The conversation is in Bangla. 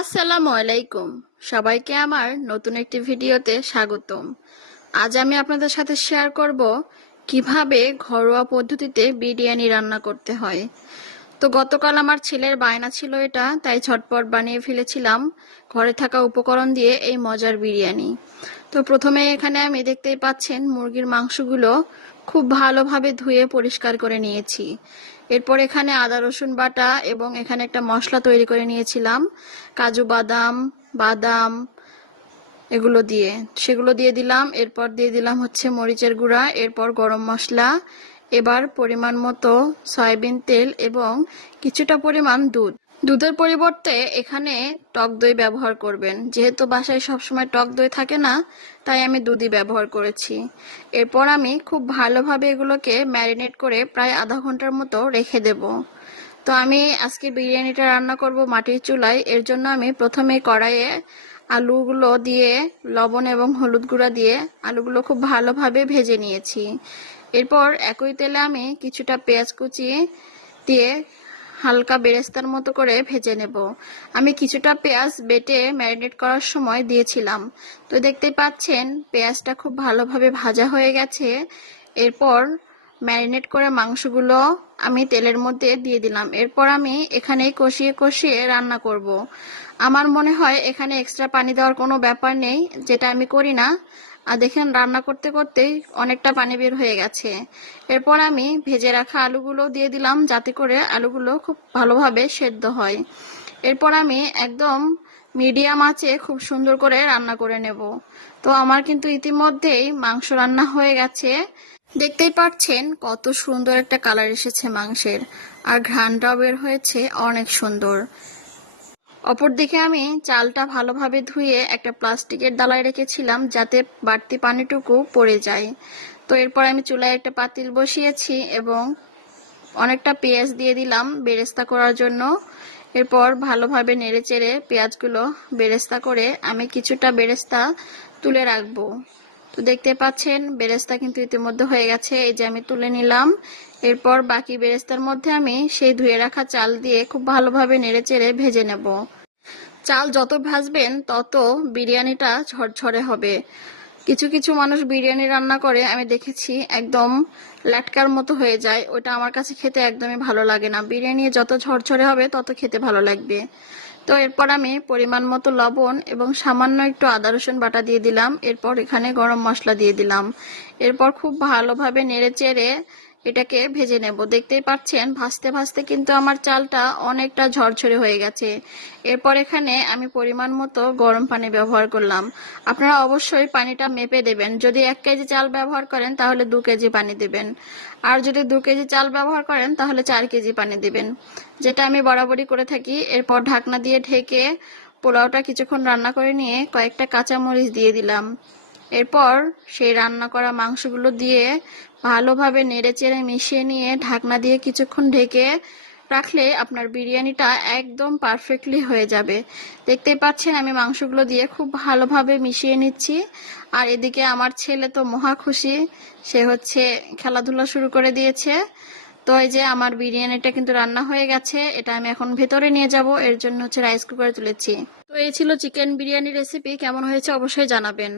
আসসালামু আলাইকুম। সবাইকে আমার নতুন একটি ভিডিওতে স্বাগতম। আজ আমি আপনাদের সাথে শেয়ার করব কিভাবে ঘরোয়া পদ্ধতিতে বিরিয়ানি রান্না করতে হয়। তো গতকাল আমার ছেলের বায়না ছিল এটা, তাই ঝটপট বানিয়ে ফেলেছিলাম ঘরে থাকা উপকরণ দিয়ে এই মজার বিরিয়ানি। তো প্রথমে এখানে আমি দেখতেই পাচ্ছেন মুরগির মাংসগুলো খুব ভালোভাবে ধুয়ে পরিষ্কার করে নিয়েছি। এরপর এখানে আদা রসুন বাটা এবং এখানে একটা মশলা তৈরি করে নিয়েছিলাম কাজু বাদাম বাদাম সেগুলো দিয়ে দিলাম। এরপর দিয়ে দিলাম হচ্ছে মরিচের গুঁড়া, এরপর গরম মশলা, এবার পরিমাণ মতো সয়াবিন তেল এবং কিছুটা পরিমাণ দুধের পরিবর্তে এখানে টক দই ব্যবহার করবেন। যেহেতু বাসায় সবসময় টক দই থাকে না, তাই আমি দুধই ব্যবহার করেছি। এরপর আমি খুব ভালোভাবে এগুলোকে ম্যারিনেট করে প্রায় আধা ঘন্টার মতো রেখে দেব। তো আমি আজকে বিরিয়ানিটা রান্না করব মাটির চুলায়। এর জন্য আমি প্রথমে কড়াইয়ে আলুগুলো দিয়ে লবণ এবং হলুদ গুঁড়া দিয়ে আলুগুলো খুব ভালোভাবে ভেজে নিয়েছি। এরপর একই তেলে আমি কিছুটা পেঁয়াজ কুচি দিয়ে হালকা বেরেস্তার মতো করে ভেজে নেব। আমি কিছুটা পেঁয়াজ বেটে ম্যারিনেট করার সময় দিয়েছিলাম। তো দেখতেই পাচ্ছেন পেঁয়াজটা খুব ভালোভাবে ভাজা হয়ে গেছে। এরপর ম্যারিনেট করে মাংসগুলো আমি তেলের মধ্যে দিয়ে দিলাম। এরপর আমি এখানে কষিয়ে কষিয়ে রান্না করব। আমার মনে হয় এখানে এক্সট্রা পানি দেওয়ার কোনো ব্যাপার নেই, যেটা আমি করি না। আর দেখেন রান্না করতে করতেই অনেকটা পানি বের হয়ে গেছে। এরপর আমি ভেজে রাখা আলুগুলো দিয়ে দিলাম, যাতে করে আলুগুলো খুব ভালোভাবে সেদ্ধ হয়। এরপর আমি একদম মিডিয়াম আঁচে খুব সুন্দর করে রান্না করে নেব। তো আমার কিন্তু ইতিমধ্যেই মাংস রান্না হয়ে গেছে। দেখতেই পাচ্ছেন কত সুন্দর একটা কালার এসেছে মাংসের, আর ঘ্রাণটাও বের হয়েছে অনেক সুন্দর। অপরদিকে আমি চালটা ভালোভাবে ধুয়ে একটা প্লাস্টিকের ডালায় রেখেছিলাম, যাতে বাড়তি পানিটুকু পড়ে যায়। তো এরপর আমি চুলায় একটা পাতিল বসিয়েছি এবং অনেকটা পেঁয়াজ দিয়ে দিলাম বেরেস্তা করার জন্য। এরপর ভালোভাবে নেড়েচেড়ে পেঁয়াজগুলো বেরেস্তা করে আমি কিছুটা বেরেস্তা তুলে রাখবো। তো দেখতে পাচ্ছেন বেরেস্তা কিন্তু ইতিমধ্যে হয়ে গেছে, এই যে আমি তুলে নিলাম। এরপর বাকি বেরেস্তার মধ্যে আমি সেই ধুয়ে রাখা চাল দিয়ে খুব ভালোভাবে নেড়েচেড়ে ভেজে নেব। চাল যত ভাজবেন তত বিরিয়ানিটা ঝরঝরে হবে। কিছু কিছু মানুষ বিরিয়ানি রান্না করে আমি দেখেছি একদম ল্যাটকার মতো হয়ে যায়, ওটা আমার কাছে খেতে একদমই ভালো লাগে না। বিরিয়ানি যত ঝরঝরে হবে তত খেতে ভালো লাগবে। তো এরপর আমি পরিমাণ মতো লবণ এবং সামান্য একটু আদা রসুন বাটা দিয়ে দিলাম। এরপর এখানে গরম মশলা দিয়ে দিলাম। এরপর খুব ভালোভাবে নেড়ে চেড়ে এটাকে ভেজে নেব। দেখতেই পাচ্ছেন ভাজতে ভাজতে কিন্তু আমার চালটা অনেকটা ঝরঝরে হয়ে গেছে। এরপর এখানে আমি পরিমাণ মতো গরম পানি ব্যবহার করলাম। আপনারা অবশ্যই পানিটা মেপে দেবেন। যদি 1 কেজি চাল ব্যবহার করেন তাহলে 2 কেজি পানি দেবেন, আর যদি 2 কেজি চাল ব্যবহার করেন তাহলে 4 কেজি পানি দেবেন, যেটা আমি বরাবরই করে থাকি। এরপর ঢাকনা দিয়ে ঢেকে পোলাওটা কিছুক্ষণ রান্না করে নিয়ে কয়েকটা কাঁচামরিচ দিয়ে দিলাম। এরপর সেই রান্না করা মাংসগুলো দিয়ে ভালোভাবে নেড়েচেড়ে মিশিয়ে নিয়ে ঢাকনা দিয়ে কিছুক্ষণ ঢেকে রাখলে আপনার বিরিয়ানিটা একদম পারফেক্টলি হয়ে যাবে। দেখতেই পাচ্ছেন আমি মাংসগুলো দিয়ে খুব ভালোভাবে মিশিয়ে নিচ্ছি। আর এদিকে আমার ছেলে তো মহা খুশি, সে হচ্ছে খেলাধুলা শুরু করে দিয়েছে। তো এই যে আমার বিরিয়ানিটা কিন্তু রান্না হয়ে গেছে, এটা আমি এখন ভেতরে নিয়ে যাব, এর জন্য হচ্ছে রাইস কুকারে তুলেছি। তো এই ছিল চিকেন বিরিয়ানি রেসিপি। কেমন হয়েছে অবশ্যই জানাবেন।